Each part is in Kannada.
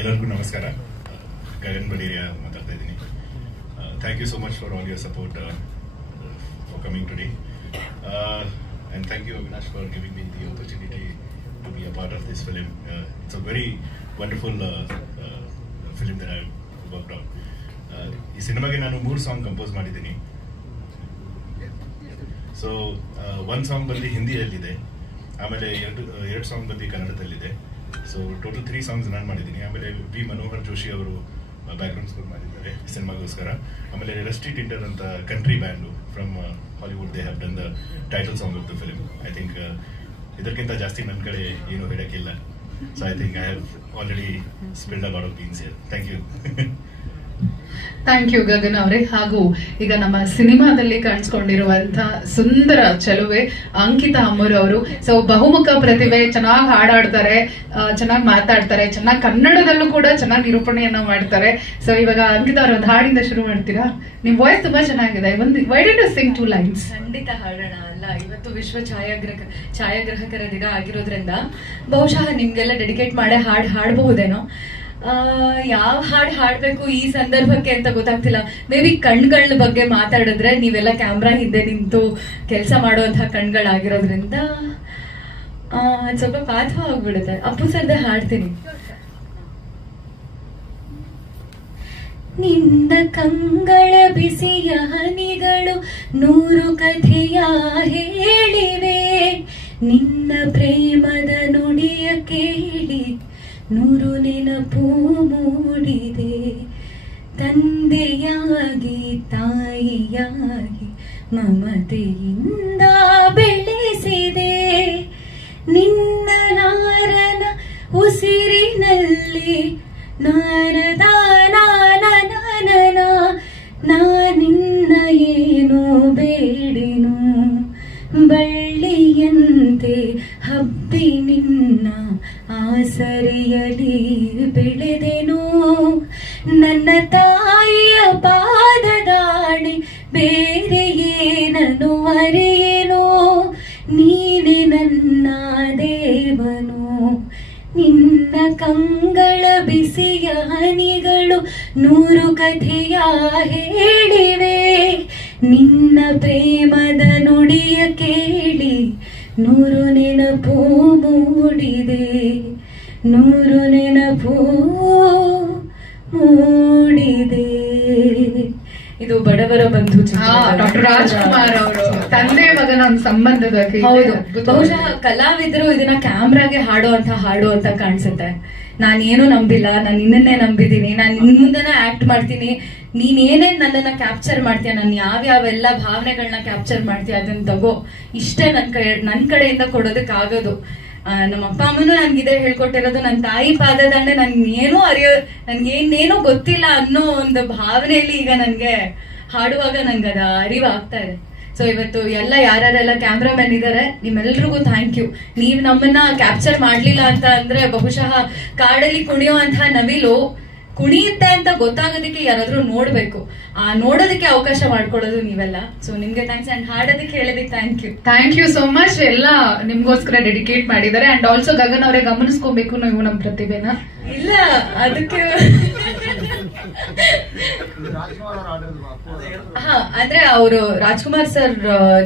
ಎಲ್ಲರಿಗೂ ನಮಸ್ಕಾರ. ಗಗನ್ ಬಡೇರಿಯಾ ಮಾತಾಡ್ತಾ ಇದ್ದೀನಿ. Thank you so much for all your support for coming today, and thank you Avinash for giving me the opportunity to be a part of this film. It's a very wonderful film that I worked on. ಈ ಸಿನಿಮಾಗೆ ನಾನು 3 ಸಾಂಗ್ ಕಂಪೋಸ್ ಮಾಡಿದ್ದೀನಿ. ಸೊ ಒಂದು ಸಾಂಗ್ ಬಂದು ಹಿಂದಿಯಲ್ಲಿದೆ, ಆಮೇಲೆ ಎರಡು ಸಾಂಗ್ ಬಂದು ಕನ್ನಡದಲ್ಲಿದೆ. ಸೊ ಟೋಟಲ್ 3 ಸಾಂಗ್ಸ್ ನಾನು ಮಾಡಿದ್ದೀನಿ. ಆಮೇಲೆ ವಿ ಮನೋಹರ್ ಜೋಶಿ ಅವರು ಬ್ಯಾಕ್ಗ್ರೌಂಡ್ ಸ್ಕೋರ್ ಮಾಡಿದ್ದಾರೆ ಸಿನಿಮಾಗೋಸ್ಕರ. ಆಮೇಲೆ ರಸ್ಟಿ ಟಿಂಟರ್ ಅಂತ country band from Hollywood, they have done the title song of the film. I think ಇದಕ್ಕಿಂತ ಜಾಸ್ತಿ ನನ್ನ ಕಡೆ ಏನು ಹೇಳೋಕ್ಕಿಲ್ಲ. So I think I have already spilled a lot of beans here. Thank you. Thank you Gagan ಅವರೇ. ಹಾಗೂ ಈಗ ನಮ್ಮ ಸಿನಿಮಾದಲ್ಲಿ ಕಾಣಿಸ್ಕೊಂಡಿರುವಂತಹ ಸುಂದರ ಚೆಲುವೆ ಅಂಕಿತಾ ಅಮ್ಮೂರ್ ಅವರು. ಸೊ ಬಹುಮುಖ ಪ್ರತಿಭೆ, ಚೆನ್ನಾಗಿ ಹಾಡಾಡ್ತಾರೆ, ಚೆನ್ನಾಗಿ ಮಾತಾಡ್ತಾರೆ, ಚೆನ್ನಾಗಿ ಕನ್ನಡದಲ್ಲೂ ಕೂಡ ಚೆನ್ನಾಗಿ ನಿರೂಪಣೆಯನ್ನ ಮಾಡ್ತಾರೆ. ಸೊ ಇವಾಗ ಅಂಕಿತಾ ಅವ್ರ ಒಂದು ಹಾಡಿಂದ ಶುರು ಮಾಡ್ತೀರಾ? ನಿಮ್ ವಾಯ್ಸ್ ತುಂಬಾ ಚೆನ್ನಾಗಿದೆ. Why did you sing 2 lines? ಖಂಡಿತ ಹಾಡೋಣ. ಅಲ್ಲ, ಇವತ್ತು ವಿಶ್ವ ಛಾಯಾಗ್ರಾಹಕರ ದಿನ ಆಗಿರೋದ್ರಿಂದ ಬಹುಶಃ ನಿಮ್ಗೆಲ್ಲ ಡೆಡಿಕೇಟ್ ಮಾಡೇ ಹಾಡಬಹುದೇನೋ. ಯಾವ ಹಾಡು ಹಾಡ್ಬೇಕು ಈ ಸಂದರ್ಭಕ್ಕೆ ಅಂತ ಗೊತ್ತಾಗ್ತಿಲ್ಲ. ಮೇ ಬಿ ಕಣ್ಗಳ ಬಗ್ಗೆ ಮಾತಾಡಿದ್ರೆ ನೀವೆಲ್ಲ ಕ್ಯಾಮ್ರಾ ಹಿಂದೆ ನಿಂತು ಕೆಲಸ ಮಾಡುವಂತಹ ಕಣ್ಗಳಾಗಿರೋದ್ರಿಂದ ಸ್ವಲ್ಪ ಪಾಠ ಆಗ್ಬಿಡುತ್ತೆ. ಅಪ್ಪು ಸರ್ದೆ ಹಾಡ್ತೀನಿ. ನಿನ್ನ ಕಂಗಳ ಬಿಸಿಯ ಹನಿಗಳು 100 ಕಥೆಯ ಹೇಳಿವೆ, ನಿನ್ನ ಪ್ರೇಮದ ನುಡಿಯ ಕೇಳಿ 100 ನೆನಪು ಮೂಡಿದೆ. ತಂದೆಯಾಗಿ ತಾಯಿಯಾಗಿ ಮಮತೆಯಿಂದ ಬೆಳೆಸಿದೆ, ನಿನ್ನ ನಾರನ ಉಸಿರಿನಲ್ಲಿ ನಾರದ ನಿನ್ನ ಏನು ಬೇಡಿನು, ಬಳ್ಳಿಯಂತೆ ಹಬ್ಬಿ ನಿನ್ನ ಆಸರೆಯಲಿ ಬೆಳೆದೆನು. ನನ್ನ ತಾಯಿಯ ಪಾದದಾಣೆ ಬೇರೆ ಏನನು ಅರಿಯೇನೋ, ನೀನೆ ನನ್ನ ದೇವನು. ನಿನ್ನ ಕಂಗಳ ಬಿಸಿಯ ಹನಿಗಳು 100 ಕಥೆಯ ಹೇಳಿವೆ, ನಿನ್ನ ಪ್ರೇಮದ ನುಡಿಯ ಕೇಳಿ 100 ನೆನಪು ಮೂಡಿದೆ, 100 ನೆನಪು ಮೂಡಿದೆ. ಇದು ಬಡವರ ಬಂಧು ಡಾಕ್ಟರ್ ರಾಜ್ಕುಮಾರ್ ಅವರು ತಂದೆ ಮಗನ ಸಂಬಂಧದ. ಹೌದು, ಬಹುಶಃ ಕಲಾವಿದರು ಇದನ್ನ ಕ್ಯಾಮ್ರಾಗೆ ಹಾಡು ಅಂತ ಕಾಣಿಸುತ್ತೆ. ನಾನೇನು ನಂಬಿಲ್ಲ, ನಾನು ನಿನ್ನನ್ನೇ ನಂಬಿದ್ದೀನಿ, ನಾನು ನಿನ್ ಮುಂದೆನ ಆಕ್ಟ್ ಮಾಡ್ತೀನಿ, ನೀನೇನೇನ್ ನನ್ನನ್ನ ಕ್ಯಾಪ್ಚರ್ ಮಾಡ್ತೀಯ, ನಾನು ಯಾವ್ಯಾವೆಲ್ಲ ಭಾವನೆಗಳನ್ನ ಕ್ಯಾಪ್ಚರ್ ಮಾಡ್ತೀಯ ಅದನ್ನ ತಗೋ, ಇಷ್ಟೇ ನನ್ ಕಡೆಯಿಂದ ಕೊಡೋದಕ್ಕಾಗೋದು. ನಮ್ಮ ಅಪ್ಪ ಅಮ್ಮನೂ ನನ್ಗಿದೆ ಹೇಳ್ಕೊಟ್ಟಿರೋದು. ನನ್ನ ತಾಯಿ ಪಾದದಂಡೆ ನನ್ಗೇನೇನೋ ಗೊತ್ತಿಲ್ಲ ಅನ್ನೋ ಒಂದು ಭಾವನೆಯಲ್ಲಿ ಈಗ ನನ್ಗೆ ಹಾಡುವಾಗ ನನ್ಗೆ ಅದ ಅರಿವಾಗ್ತಾ ಇದೆ. ಸೊ ಇವತ್ತು ಯಾರೆಲ್ಲ ಕ್ಯಾಮ್ರಾಮನ್ ಇದಾರೆ, ನಿಮ್ಮೆಲ್ರಿಗೂ ಥ್ಯಾಂಕ್ ಯು. ನೀವ್ ನಮ್ಮನ್ನ ಕ್ಯಾಪ್ಚರ್ ಮಾಡ್ಲಿಲ್ಲ ಅಂತ ಅಂದ್ರೆ ಬಹುಶಃ ಕಾಡಲ್ಲಿ ಕುಣಿಯುವಂತಹ ನವಿಲು ಕುಣಿಯುತ್ತೆ ಅಂತ ಗೊತ್ತಾಗೋದಕ್ಕೆ ಯಾರಾದ್ರೂ ನೋಡ್ಬೇಕು. ನೋಡೋದಕ್ಕೆ ಅವಕಾಶ ಮಾಡ್ಕೊಡೋದು ನೀವೆಲ್ಲ. ಸೊ ನಿಮ್ಗೆ ಥ್ಯಾಂಕ್ಸ್. ಅಂಡ್ ಹಾಡೋದಕ್ಕೆ ಹೇಳೋದಕ್ಕೆ ಥ್ಯಾಂಕ್ ಯು ಸೋ ಮಚ್. ಎಲ್ಲ ನಿಮ್ಗೋಸ್ಕರ ಡೆಡಿಕೇಟ್ ಮಾಡಿದ್ದಾರೆ. ಅಂಡ್ ಆಲ್ಸೋ ಗಗನ್ ಅವರೇ ಗಮನಿಸ್ಕೋಬೇಕು ನೀವು ನಮ್ಮ ಪ್ರತಿಭೆನ. ಇಲ್ಲ, ಅದಕ್ಕೆ ಅಂದ್ರೆ ಅವರು ರಾಜ್ಕುಮಾರ್ ಸರ್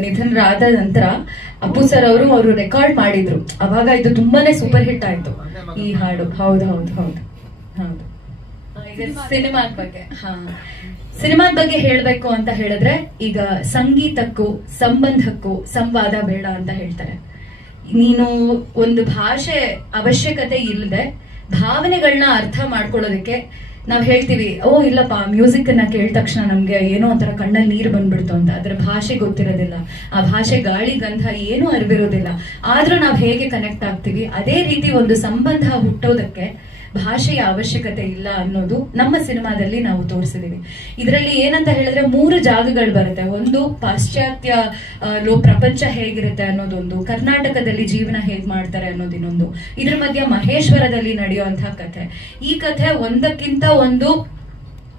ನಿಧನರಾದ ನಂತರ ಅಪ್ಪು ಸರ್ ಅವರು ರೆಕಾರ್ಡ್ ಮಾಡಿದ್ರು. ಅವಾಗ ಇದು ತುಂಬಾನೇ ಸೂಪರ್ ಹಿಟ್ ಆಯ್ತು ಈ ಹಾಡು. ಹೌದು ಹೌದು ಹೌದು ಹೌದು. ಈಗ ಸಿನಿಮಾದ ಬಗ್ಗೆ ಹೇಳ್ಬೇಕು ಅಂತ ಹೇಳಿದ್ರೆ, ಈಗ ಸಂಗೀತಕ್ಕೂ ಸಂಬಂಧಕ್ಕೂ ಸಂವಾದ ಬೇಡ ಅಂತ ಹೇಳ್ತಾರೆ. ನೀನು ಒಂದು ಭಾಷೆ ಅವಶ್ಯಕತೆ ಇಲ್ಲದೆ ಭಾವನೆಗಳನ್ನ ಅರ್ಥ ಮಾಡ್ಕೊಳ್ಳೋದಕ್ಕೆ ನಾವ್ ಹೇಳ್ತೀವಿ, ಇಲ್ಲಪ್ಪ ಮ್ಯೂಸಿಕ್ ಅನ್ನ ಕೇಳಿದ ತಕ್ಷಣ ನಮ್ಗೆ ಏನೋ ಒಂಥರ ಕಣ್ಣಲ್ಲಿ ನೀರು ಬಂದ್ಬಿಡ್ತು ಅಂತ. ಅದ್ರ ಭಾಷೆ ಗೊತ್ತಿರೋದಿಲ್ಲ, ಆ ಭಾಷೆ ಗಾಳಿ ಗಂಧ ಏನೂ ಅರಿವಿರೋದಿಲ್ಲ. ಆದ್ರೂ ನಾವ್ ಹೇಗೆ ಕನೆಕ್ಟ್ ಆಗ್ತೀವಿ, ಅದೇ ರೀತಿ ಒಂದು ಸಂಬಂಧ ಹುಟ್ಟೋದಕ್ಕೆ ಭಾಷೆಯ ಅವಶ್ಯಕತೆ ಇಲ್ಲ ಅನ್ನೋದು ನಮ್ಮ ಸಿನಿಮಾದಲ್ಲಿ ನಾವು ತೋರಿಸಿದೀವಿ. ಇದರಲ್ಲಿ ಏನಂತ ಹೇಳಿದ್ರೆ 3 ಜಾಗಗಳು ಬರುತ್ತೆ. ಒಂದು ಪಾಶ್ಚಾತ್ಯ ಪ್ರಪಂಚ ಹೇಗಿರುತ್ತೆ ಅನ್ನೋದೊಂದು, ಕರ್ನಾಟಕದಲ್ಲಿ ಜೀವನ ಹೇಗ್ ಮಾಡ್ತಾರೆ ಅನ್ನೋದು ಇನ್ನೊಂದು, ಇದ್ರ ಮಧ್ಯ ಮಹೇಶ್ವರದಲ್ಲಿ ನಡೆಯುವಂತಹ ಕಥೆ. ಈ ಕಥೆ ಒಂದಕ್ಕಿಂತ ಒಂದು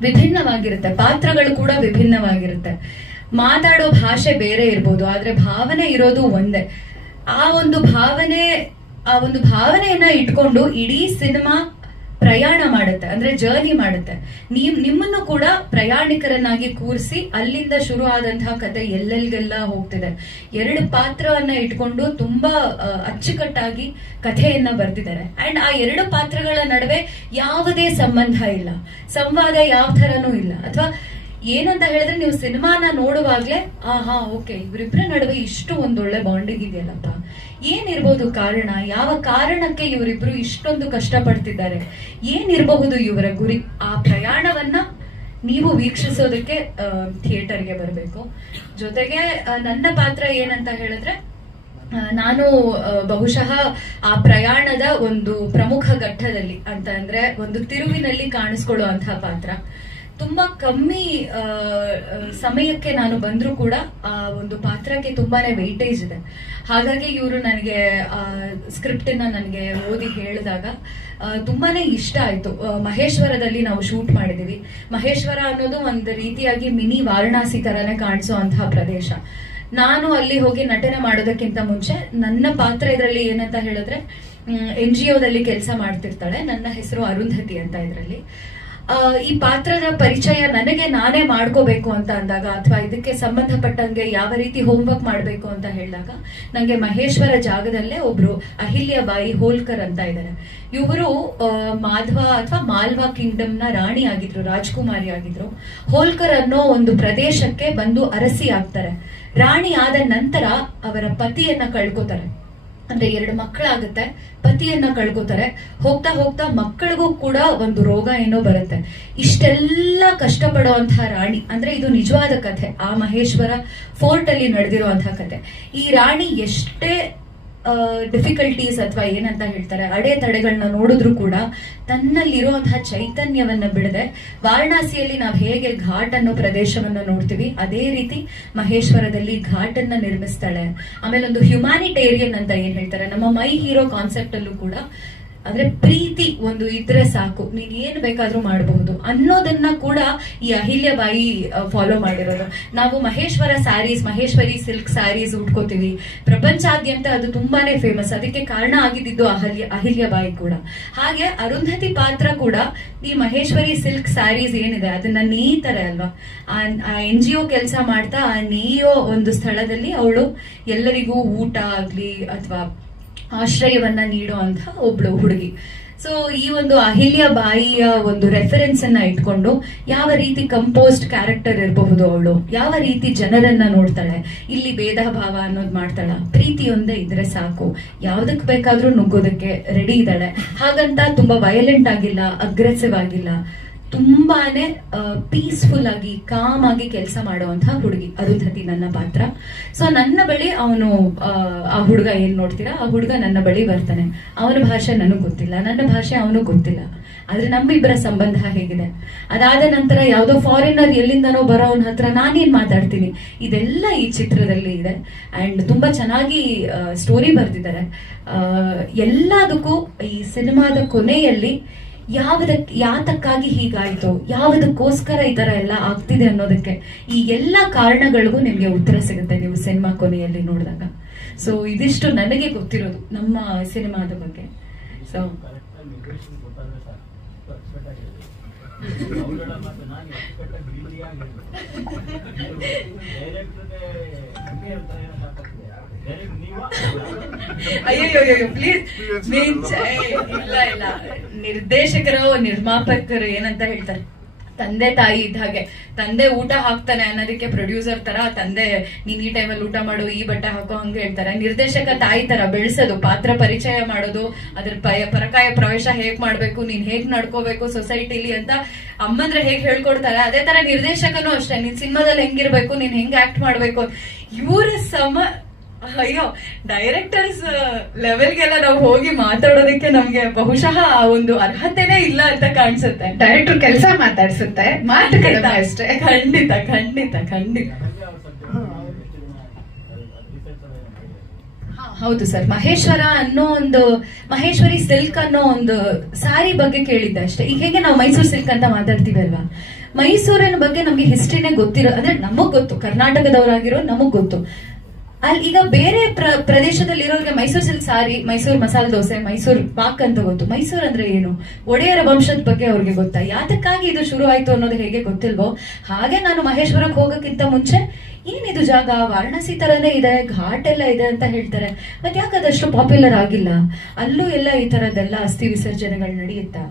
ವಿಭಿನ್ನವಾಗಿರುತ್ತೆ, ಪಾತ್ರಗಳು ಕೂಡ ವಿಭಿನ್ನವಾಗಿರುತ್ತೆ. ಮಾತಾಡೋ ಭಾಷೆ ಬೇರೆ ಇರ್ಬೋದು, ಆದ್ರೆ ಭಾವನೆ ಇರೋದು ಒಂದೇ. ಆ ಒಂದು ಭಾವನೆಯನ್ನ ಇಟ್ಕೊಂಡು ಇಡೀ ಸಿನಿಮಾ ಪ್ರಯಾಣ ಮಾಡುತ್ತೆ. ಮಾಡುತ್ತೆ, ಅಂದ್ರೆ ಜರ್ನಿ ಮಾಡುತ್ತೆ. ನಿಮ್ಮನ್ನು ಕೂಡ ಪ್ರಯಾಣಿಕರನ್ನಾಗಿ ಕೂರಿಸಿ ಅಲ್ಲಿಂದ ಶುರು ಆದಂತಹ ಕತೆ ಎಲ್ಲೆಲ್ಗೆಲ್ಲ ಹೋಗ್ತಿದೆ. 2 ಪಾತ್ರವನ್ನ ಇಟ್ಕೊಂಡು ತುಂಬಾ ಅಚ್ಚುಕಟ್ಟಾಗಿ ಕಥೆಯನ್ನ ಬರ್ತಿದ್ದಾರೆ. ಅಂಡ್ ಆ 2 ಪಾತ್ರಗಳ ನಡುವೆ ಯಾವುದೇ ಸಂಬಂಧ ಇಲ್ಲ, ಸಂವಾದ ಯಾವ ಥರನೂ ಇಲ್ಲ. ಅಥವಾ ಏನಂತ ಹೇಳಿದ್ರೆ ನೀವು ಸಿನಿಮಾನ ನೋಡುವಾಗ್ಲೇ ಓಕೆ ಇವರಿಬ್ಬರ ನಡುವೆ ಇಷ್ಟು ಒಂದೊಳ್ಳೆ ಬಾಂಡಿಂಗ್ ಇದೆಯಲ್ಲಪ್ಪ, ಏನಿರ್ಬೋದು ಕಾರಣ, ಯಾವ ಕಾರಣಕ್ಕೆ ಇವರಿಬ್ರು ಇಷ್ಟೊಂದು ಕಷ್ಟಪಡ್ತಿದ್ದಾರೆ, ಏನಿರಬಹುದು ಇವರ ಗುರಿ. ಆ ಪ್ರಯಾಣವನ್ನ ನೀವು ವೀಕ್ಷಿಸೋದಕ್ಕೆ ಥಿಯೇಟರ್ಗೆ ಬರಬೇಕು. ಜೊತೆಗೆ ನನ್ನ ಪಾತ್ರ ಏನಂತ ಹೇಳಿದ್ರೆ, ನಾನು ಬಹುಶಃ ಆ ಪ್ರಯಾಣದ ಒಂದು ಪ್ರಮುಖ ಘಟ್ಟದಲ್ಲಿ ಅಂತ ಅಂದ್ರೆ ಒಂದು ತಿರುವಿನಲ್ಲಿ ಕಾಣಿಸ್ಕೊಳ್ಳುವಂತಹ ಪಾತ್ರ. ತುಂಬಾ ಕಮ್ಮಿ ಸಮಯಕ್ಕೆ ನಾನು ಬಂದ್ರೂ ಕೂಡ ಆ ಒಂದು ಪಾತ್ರಕ್ಕೆ ತುಂಬಾನೇ ವೆಯ್ಟೇಜ್ ಇದೆ. ಹಾಗಾಗಿ ಇವರು ನನಗೆ ಸ್ಕ್ರಿಪ್ಟ್ ನನಗೆ ಓದಿ ಹೇಳಿದಾಗ ತುಂಬಾನೇ ಇಷ್ಟ ಆಯ್ತು. ಮಹೇಶ್ವರದಲ್ಲಿ ನಾವು ಶೂಟ್ ಮಾಡಿದೀವಿ. ಮಹೇಶ್ವರ ಅನ್ನೋದು ಒಂದು ರೀತಿಯಾಗಿ ಮಿನಿ ವಾರಣಾಸಿ ತರನೇ ಕಾಣಿಸುವಂತಹ ಪ್ರದೇಶ. ನಾನು ಅಲ್ಲಿ ಹೋಗಿ ನಟನೆ ಮಾಡೋದಕ್ಕಿಂತ ಮುಂಚೆ ನನ್ನ ಪಾತ್ರ ಇದರಲ್ಲಿ ಏನಂತ ಹೇಳಿದ್ರೆ, NGOದಲ್ಲಿ ಕೆಲಸ ಮಾಡ್ತಿರ್ತಾಳೆ. ನನ್ನ ಹೆಸರು ಅರುಂಧತಿ ಅಂತ. ಇದರಲ್ಲಿ ಈ ಪಾತ್ರದ ಪರಿಚಯ ನನಗೆ ನಾನೇ ಮಾಡ್ಕೋಬೇಕು ಅಂತ ಅಂದಾಗ, ಅಥವಾ ಇದಕ್ಕೆ ಸಂಬಂಧಪಟ್ಟಂಗೆ ಯಾವ ರೀತಿ ಹೋಮ್ವರ್ಕ್ ಮಾಡಬೇಕು ಅಂತ ಹೇಳಿದಾಗ, ನಂಗೆ ಮಹೇಶ್ವರ ಜಾಗದಲ್ಲೇ ಒಬ್ರು ಅಹಿಲ್ಯಾಬಾಯಿ ಹೋಲ್ಕರ್ ಅಂತ ಇದ್ದಾರೆ. ಇವರು ಮಾಧ್ವ ಅಥವಾ ಮಾಲ್ವಾ ಕಿಂಗ್ಡಮ್ ನ ರಾಣಿ ಆಗಿದ್ರು, ರಾಜ್ಕುಮಾರಿ ಆಗಿದ್ರು. ಹೋಲ್ಕರ್ ಅನ್ನೋ ಒಂದು ಪ್ರದೇಶಕ್ಕೆ ಬಂದು ಅರಸಿ ಆಗ್ತಾರೆ. ರಾಣಿ ಆದ ನಂತರ ಅವರ ಪತಿಯನ್ನ ಕಳ್ಕೊತಾರೆ. ಅಂದ್ರೆ 2 ಮಕ್ಕಳಾಗುತ್ತೆ, ಪತಿಯನ್ನ ಕಳ್ಕೊತಾರೆ. ಹೋಗ್ತಾ ಹೋಗ್ತಾ ಮಕ್ಕಳಿಗೂ ಕೂಡ ಒಂದು ರೋಗ ಏನೋ ಬರುತ್ತೆ. ಇಷ್ಟೆಲ್ಲ ಕಷ್ಟಪಡುವಂತಹ ರಾಣಿ, ಅಂದ್ರೆ ಇದು ನಿಜವಾದ ಕಥೆ, ಆ ಮಹೇಶ್ವರ ಫೋರ್ಟ್ ಅಲ್ಲಿ ನಡೆದಿರುವಂತಹ ಕಥೆ. ಈ ರಾಣಿ ಎಷ್ಟೇ ಡಿಫಿಕಲ್ಟೀಸ್ ಅಥವಾ ಏನಂತ ಹೇಳ್ತಾರೆ ಅಡೆತಡೆಗಳನ್ನ ನೋಡಿದ್ರು ಕೂಡ ತನ್ನಲ್ಲಿರುವಂತಹ ಚೈತನ್ಯವನ್ನ ಬಿಡದೆ, ವಾರಣಾಸಿಯಲ್ಲಿ ನಾವು ಹೇಗೆ ಘಾಟ್ ಅನ್ನೋ ಪ್ರದೇಶವನ್ನ ನೋಡ್ತೀವಿ ಅದೇ ರೀತಿ ಮಹೇಶ್ವರದಲ್ಲಿ ಘಾಟ್ ಅನ್ನ ನಿರ್ಮಿಸ್ತಾಳೆ. ಆಮೇಲೆ ಒಂದು ಹ್ಯುಮ್ಯಾನಿಟೇರಿಯನ್ ಅಂತ ಏನ್ ಹೇಳ್ತಾರೆ, ನಮ್ಮ ಮೈ ಹೀರೋ ಕಾನ್ಸೆಪ್ಟ್ ಅಲ್ಲೂ ಕೂಡ ಅಂದ್ರೆ ಪ್ರೀತಿ ಒಂದು ಇದ್ರೆ ಸಾಕು, ನೀನ್ ಏನ್ ಬೇಕಾದ್ರೂ ಮಾಡಬಹುದು ಅನ್ನೋದನ್ನ ಕೂಡ ಈ ಅಹಿಲ್ಯಬಾಯಿ ಫಾಲೋ ಮಾಡಿರೋದು. ನಾವು ಮಹೇಶ್ವರ ಸ್ಯಾರೀಸ್, ಮಹೇಶ್ವರಿ ಸಿಲ್ಕ್ ಸ್ಯಾರೀಸ್ ಉಟ್ಕೋತೀವಿ, ಪ್ರಪಂಚಾದ್ಯಂತ ಅದು ತುಂಬಾನೇ ಫೇಮಸ್. ಅದಕ್ಕೆ ಕಾರಣ ಆಗಿದ್ದು ಅಹಿಲ್ಯಬಾಯಿ ಕೂಡ. ಹಾಗೆ ಅರುಂಧತಿ ಪಾತ್ರ ಕೂಡ ಈ ಮಹೇಶ್ವರಿ ಸಿಲ್ಕ್ ಸ್ಯಾರೀಸ್ ಏನಿದೆ ಅದನ್ನ ನೇಯ್ತಾರೆ ಅಲ್ವಾ. ಆ NGO ಕೆಲಸ ಮಾಡ್ತಾ ಆ ನೇಯೋ ಒಂದು ಸ್ಥಳದಲ್ಲಿ ಅವಳು ಎಲ್ಲರಿಗೂ ಊಟ ಆಗ್ಲಿ ಅಥವಾ ಆಶ್ರಯವನ್ನ ನೀಡುವಂತ ಒಬ್ಳು ಹುಡುಗಿ. ಸೊ ಈ ಒಂದು ಅಹಿಲ್ಯಾಬಾಯಿಯ ಒಂದು ರೆಫರೆನ್ಸ್ ಅನ್ನ ಇಟ್ಕೊಂಡು ಯಾವ ರೀತಿ ಕಂಪೋಸ್ಡ್ ಕ್ಯಾರೆಕ್ಟರ್ ಇರಬಹುದು, ಅವಳು ಯಾವ ರೀತಿ ಜನರನ್ನ ನೋಡ್ತಾಳೆ, ಇಲ್ಲಿ ಭೇದ ಭಾವ ಅನ್ನೋದು ಮಾಡ್ತಾಳ, ಪ್ರೀತಿಯೊಂದೇ ಇದ್ರೆ ಸಾಕು, ಯಾವ್ದಕ್ ಬೇಕಾದ್ರೂ ನುಗ್ಗೋದಕ್ಕೆ ರೆಡಿ ಇದ್ದಾಳೆ. ಹಾಗಂತ ತುಂಬಾ ವಯಲೆಂಟ್ ಆಗಿಲ್ಲ, ಅಗ್ರೆಸಿವ್ ಆಗಿಲ್ಲ, ತುಂಬಾನೇ ಪೀಸ್ಫುಲ್ ಆಗಿ ಕಾಮ್ ಆಗಿ ಕೆಲಸ ಮಾಡುವಂತಹ ಹುಡುಗಿ ಅರುಂಧತಿ ನನ್ನ ಪಾತ್ರ. ಸೊ ನನ್ನ ಬಳಿ ಅವನು ಆ ಹುಡುಗ ಏನ್ ನೋಡ್ತೀರಾ, ಆ ಹುಡುಗ ನನ್ನ ಬಳಿ ಬರ್ತಾನೆ. ಅವನ ಭಾಷೆ ನನಗ್ ಗೊತ್ತಿಲ್ಲ, ನನ್ನ ಭಾಷೆ ಅವನು ಗೊತ್ತಿಲ್ಲ, ಆದ್ರೆ ನಮ್ಮಿಬ್ಬರ ಸಂಬಂಧ ಹೇಗಿದೆ. ಅದಾದ ನಂತರ ಯಾವ್ದೋ ಫಾರಿನರ್ ಎಲ್ಲಿಂದನೋ ಬರೋವನ ಹತ್ರ ನಾನೇನ್ ಮಾತಾಡ್ತೀನಿ, ಇದೆಲ್ಲ ಈ ಚಿತ್ರದಲ್ಲಿ ಇದೆ. ಅಂಡ್ ತುಂಬಾ ಚೆನ್ನಾಗಿ ಸ್ಟೋರಿ ಬರ್ದಿದ್ದಾರೆ. ಎಲ್ಲದಕ್ಕೂ ಈ ಸಿನಿಮಾದ ಕೊನೆಯಲ್ಲಿ ಯಾತಕ್ಕಾಗಿ ಹೀಗಾಯ್ತು, ಯಾವುದಕ್ಕೋಸ್ಕರ ಈ ತರ ಎಲ್ಲ ಆಗ್ತಿದೆ ಅನ್ನೋದಕ್ಕೆ ಈ ಎಲ್ಲಾ ಕಾರಣಗಳಿಗೂ ನಿಮ್ಗೆ ಉತ್ತರ ಸಿಗುತ್ತೆ ನೀವು ಸಿನಿಮಾ ಕೊನೆಯಲ್ಲಿ ನೋಡಿದಾಗ. ಸೊ ಇದಿಷ್ಟು ನನಗೆ ಗೊತ್ತಿರೋದು ನಮ್ಮ ಸಿನಿಮಾದ ಬಗ್ಗೆ. ಸೊ ಅಯ್ಯೋ ಪ್ಲೀಸ್, ಇಲ್ಲ ಇಲ್ಲ, ನಿರ್ದೇಶಕರು ನಿರ್ಮಾಪಕರು ಏನಂತ ಹೇಳ್ತಾರೆ, ತಂದೆ ತಾಯಿ ಇದ್ದ ಹಾಗೆ. ತಂದೆ ಊಟ ಹಾಕ್ತಾನೆ ಅನ್ನೋದಕ್ಕೆ ಪ್ರೊಡ್ಯೂಸರ್ ತರ ತಂದೆ ನೀನ್ ಈ ಟೈಮಲ್ಲಿ ಊಟ ಮಾಡು, ಈ ಬಟ್ಟೆ ಹಾಕೋ ಹಂಗೆ ಹೇಳ್ತಾರೆ. ನಿರ್ದೇಶಕ ತಾಯಿ ತರ ಬೆಳೆಸೋದು, ಪಾತ್ರ ಪರಿಚಯ ಮಾಡೋದು, ಅದ್ರ ಪರಕಾಯ ಪ್ರವೇಶ ಹೇಗ್ ಮಾಡ್ಬೇಕು, ನೀನ್ ಹೇಗ್ ನಡ್ಕೋಬೇಕು ಸೊಸೈಟಿಲಿ ಅಂತ ಅಮ್ಮಂದ್ರೆ ಹೇಗ್ ಹೇಳ್ಕೊಡ್ತಾರೆ, ಅದೇ ತರ ನಿರ್ದೇಶಕನು ಅಷ್ಟೇ, ನೀನ್ ಸಿನಿಮಾದಲ್ಲಿ ಹೆಂಗಿರ್ಬೇಕು, ನೀನ್ ಹೆಂಗ್ ಆಕ್ಟ್ ಮಾಡ್ಬೇಕು. ಇವ್ರ ಅಯ್ಯೋ ಡೈರೆಕ್ಟರ್ಸ್ ಲೆವೆಲ್ಗೆಲ್ಲ ನಾವು ಹೋಗಿ ಮಾತಾಡೋದಕ್ಕೆ ನಮ್ಗೆ ಬಹುಶಃ ಆ ಒಂದು ಅರ್ಹತೆನೇ ಇಲ್ಲ ಅಂತ ಕಾಣಿಸುತ್ತೆ. ಡೈರೆಕ್ಟರ್ ಕೆಲಸ ಮಾತಾಡ್ಸುತ್ತೆ, ಮಾತು ಕಡಿಮೆ ಅಷ್ಟೇ. ಖಂಡಿತ ಖಂಡಿತ ಖಂಡಿತ. ಹೌದು ಸರ್, ಮಹೇಶ್ವರ ಅನ್ನೋ ಒಂದು ಮಹೇಶ್ವರಿ ಸಿಲ್ಕ್ ಅನ್ನೋ ಒಂದು ಸಾರಿ ಬಗ್ಗೆ ಕೇಳಿದ್ದೆ ಅಷ್ಟೇ. ಈಗ ಹೇಗೆ ನಾವು ಮೈಸೂರು ಸಿಲ್ಕ್ ಅಂತ ಮಾತಾಡ್ತೀವಿ ಅಲ್ವಾ, ಮೈಸೂರಿನ ಬಗ್ಗೆ ನಮ್ಗೆ ಹಿಸ್ಟ್ರಿನೇ ಗೊತ್ತಿರೋ, ಅಂದ್ರೆ ನಮಗ್ ಗೊತ್ತು, ಕರ್ನಾಟಕದವರಾಗಿರೋ ನಮಗ್ ಗೊತ್ತು. ಅಲ್ಲಿ ಈಗ ಬೇರೆ ಪ್ರದೇಶದಲ್ಲಿ ಇರೋರಿಗೆ ಮೈಸೂರು ಸಿಲ್ಕ್ ಸಾರಿ, ಮೈಸೂರು ಮಸಾಲೆ ದೋಸೆ, ಮೈಸೂರು ಪಾಕ್ ಅಂತ ಗೊತ್ತು. ಮೈಸೂರು ಅಂದ್ರೆ ಏನು, ಒಡೆಯರ ವಂಶದ ಬಗ್ಗೆ ಅವ್ರಿಗೆ ಗೊತ್ತಾ, ಯಾತಕ್ಕಾಗಿ ಇದು ಶುರು ಆಯ್ತು ಅನ್ನೋದು ಹೇಗೆ ಗೊತ್ತಿಲ್ವೋ ಹಾಗೆ ನಾನು ಮಹೇಶ್ವರಕ್ಕೆ ಹೋಗಕ್ಕಿಂತ ಮುಂಚೆ ಏನಿದು ಜಾಗ, ವಾರಣಾಸಿ ತರನೇ ಇದೆ, ಘಾಟ್ ಎಲ್ಲ ಇದೆ ಅಂತ ಹೇಳ್ತಾರೆ, ಮತ್ತೆ ಯಾಕೆ ಅದಷ್ಟು ಪಾಪ್ಯುಲರ್ ಆಗಿಲ್ಲ, ಅಲ್ಲೂ ಎಲ್ಲ ಈ ತರದೆಲ್ಲ ಅಸ್ಥಿ ವಿಸರ್ಜನೆಗಳು ನಡೆಯುತ್ತಾ,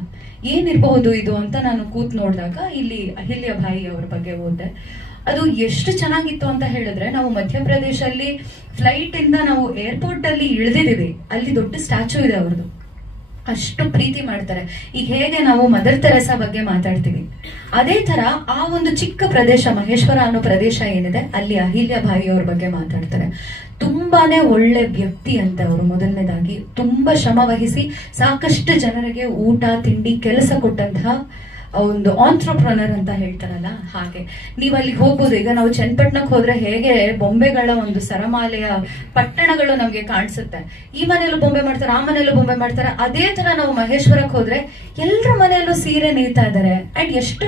ಏನಿರಬಹುದು ಇದು ಅಂತ ನಾನು ಕೂತ್ ನೋಡಿದಾಗ ಇಲ್ಲಿ ಅಹಿಲ್ಯ ಬಾಯಿ ಅವ್ರ ಬಗ್ಗೆ ಓದಿದೆ. ಅದು ಎಷ್ಟು ಚೆನ್ನಾಗಿತ್ತು ಅಂತ ಹೇಳಿದ್ರೆ, ನಾವು ಮಧ್ಯಪ್ರದೇಶಲ್ಲಿ ಫ್ಲೈಟ್ ಇಂದ ನಾವು ಏರ್ಪೋರ್ಟ್ ಅಲ್ಲಿ ಇಳಿದಿದ್ದೀವಿ, ಅಲ್ಲಿ ದೊಡ್ಡ ಸ್ಟ್ಯಾಚು ಇದೆ ಅವ್ರದ್ದು, ಅಷ್ಟು ಪ್ರೀತಿ ಮಾಡ್ತಾರೆ. ಈಗ ಹೇಗೆ ನಾವು ಮದರ್ ತೆರೆಸಾ ಬಗ್ಗೆ ಮಾತಾಡ್ತೀವಿ, ಅದೇ ತರ ಆ ಒಂದು ಚಿಕ್ಕ ಪ್ರದೇಶ ಮಹೇಶ್ವರ ಅನ್ನೋ ಪ್ರದೇಶ ಏನಿದೆ, ಅಲ್ಲಿ ಅಹಿಲ್ಯ ಬಾಯಿ ಅವ್ರ ಬಗ್ಗೆ ಮಾತಾಡ್ತಾರೆ. ತುಂಬಾನೇ ಒಳ್ಳೆ ವ್ಯಕ್ತಿ ಅಂತ ಅವರು. ಮೊದಲನೇದಾಗಿ ತುಂಬಾ ಶ್ರಮ ವಹಿಸಿ ಸಾಕಷ್ಟು ಜನರಿಗೆ ಊಟ ತಿಂಡಿ ಕೆಲಸ ಕೊಟ್ಟಂತಹ ಒಂದು ಆಂಟ್ರಪ್ರನರ್ ಅಂತ ಹೇಳ್ತಾರಲ್ಲ ಹಾಗೆ. ನೀವ್ ಅಲ್ಲಿಗೆ ಹೋಗ್ಬೋದು. ಈಗ ನಾವು ಚನ್ನಪಟ್ಟಣಕ್ಕೆ ಹೋದ್ರೆ ಹೇಗೆ ಬೊಂಬೆಗಳ ಒಂದು ಸರಮಾಲೆಯ ಪಟ್ಟಣಗಳು ನಮ್ಗೆ ಕಾಣಿಸುತ್ತೆ, ಈ ಮನೆಯಲ್ಲೂ ಬೊಂಬೆ ಮಾಡ್ತಾರೆ, ಆ ಮನೆಯಲ್ಲೂ ಬೊಂಬೆ ಮಾಡ್ತಾರೆ, ಅದೇ ತರ ನಾವು ಮಹೇಶ್ವರಕ್ಕೆ ಹೋದ್ರೆ ಎಲ್ಲರ ಮನೆಯಲ್ಲೂ ಸೀರೆ ನೇಯ್ತಾ ಇದ್ದಾರೆ. ಅಂಡ್ ಎಷ್ಟು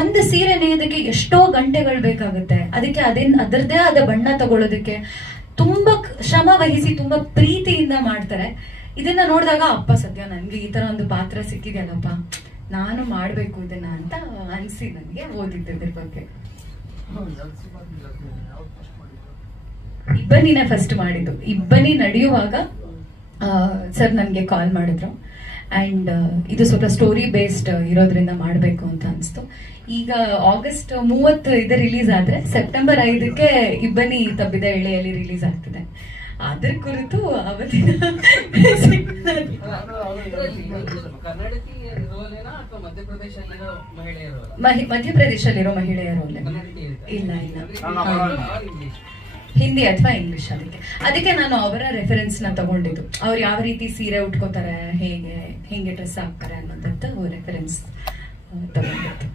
ಒಂದು ಸೀರೆ ನೇಯೋದಕ್ಕೆ ಎಷ್ಟೋ ಗಂಟೆಗಳು ಬೇಕಾಗುತ್ತೆ, ಅದಕ್ಕೆ ಅದರದೇ ಆದ ಬಣ್ಣ ತಗೊಳ್ಳೋದಕ್ಕೆ ತುಂಬಾ ಶ್ರಮ ವಹಿಸಿ ತುಂಬಾ ಪ್ರೀತಿಯಿಂದ ಮಾಡ್ತಾರೆ. ಇದನ್ನ ನೋಡಿದಾಗ ಅಪ್ಪ ಸದ್ಯ ನನ್ಗೆ ಈ ತರ ಒಂದು ಪಾತ್ರ ಸಿಕ್ಕಿದೆಯಲ್ಲಪ್ಪ, ನಾನು ಮಾಡ್ಬೇಕು ಇದನ್ನ ಅಂತ ಅನ್ಸಿ ನನಗೆ ಓದಿದ್ದೆ ಇದ್ರ ಬಗ್ಗೆ. ಇಬ್ಬನಿನೇ ಫಸ್ಟ್ ಮಾಡಿದ್ದು. ಇಬ್ಬನಿ ನಡೆಯುವಾಗ ಸರ್ ನನ್ಗೆ ಕಾಲ್ ಮಾಡಿದ್ರು, ಅಂಡ್ ಇದು ಸ್ವಲ್ಪ ಸ್ಟೋರಿ ಬೇಸ್ಡ್ ಇರೋದ್ರಿಂದ ಮಾಡ್ಬೇಕು ಅಂತ ಅನ್ಸ್ತು. ಈಗ ಆಗಸ್ಟ್ 30 ಇದು ರಿಲೀಸ್ ಆದ್ರೆ ಸೆಪ್ಟೆಂಬರ್ 5ಕ್ಕೆ ಇಬ್ಬನಿ ತಬ್ಬಿದ ಎಳೆಯಲ್ಲಿ ರಿಲೀಸ್ ಆಗ್ತಿದೆ. ಅದ್ರ ಕುರಿತು ಅವತ್ತಿನ ಮಧ್ಯಪ್ರದೇಶಲ್ಲಿರೋ ಮಹಿಳೆಯರು ಇಲ್ಲ ಹಿಂದಿ ಅಥವಾ ಇಂಗ್ಲಿಷ್. ಅದಕ್ಕೆ ನಾನು ಅವರ ರೆಫರೆನ್ಸ್ ನ ತಗೊಂಡಿದ್ದು. ಅವ್ರು ಯಾವ ರೀತಿ ಸೀರೆ ಉಟ್ಕೋತಾರೆ, ಹೇಗೆ ಡ್ರೆಸ್ ಹಾಕ್ತಾರೆ ಅನ್ನೋದಂತ ರೆಫರೆನ್ಸ್ ತಗೊಂಡಿದ್ದು.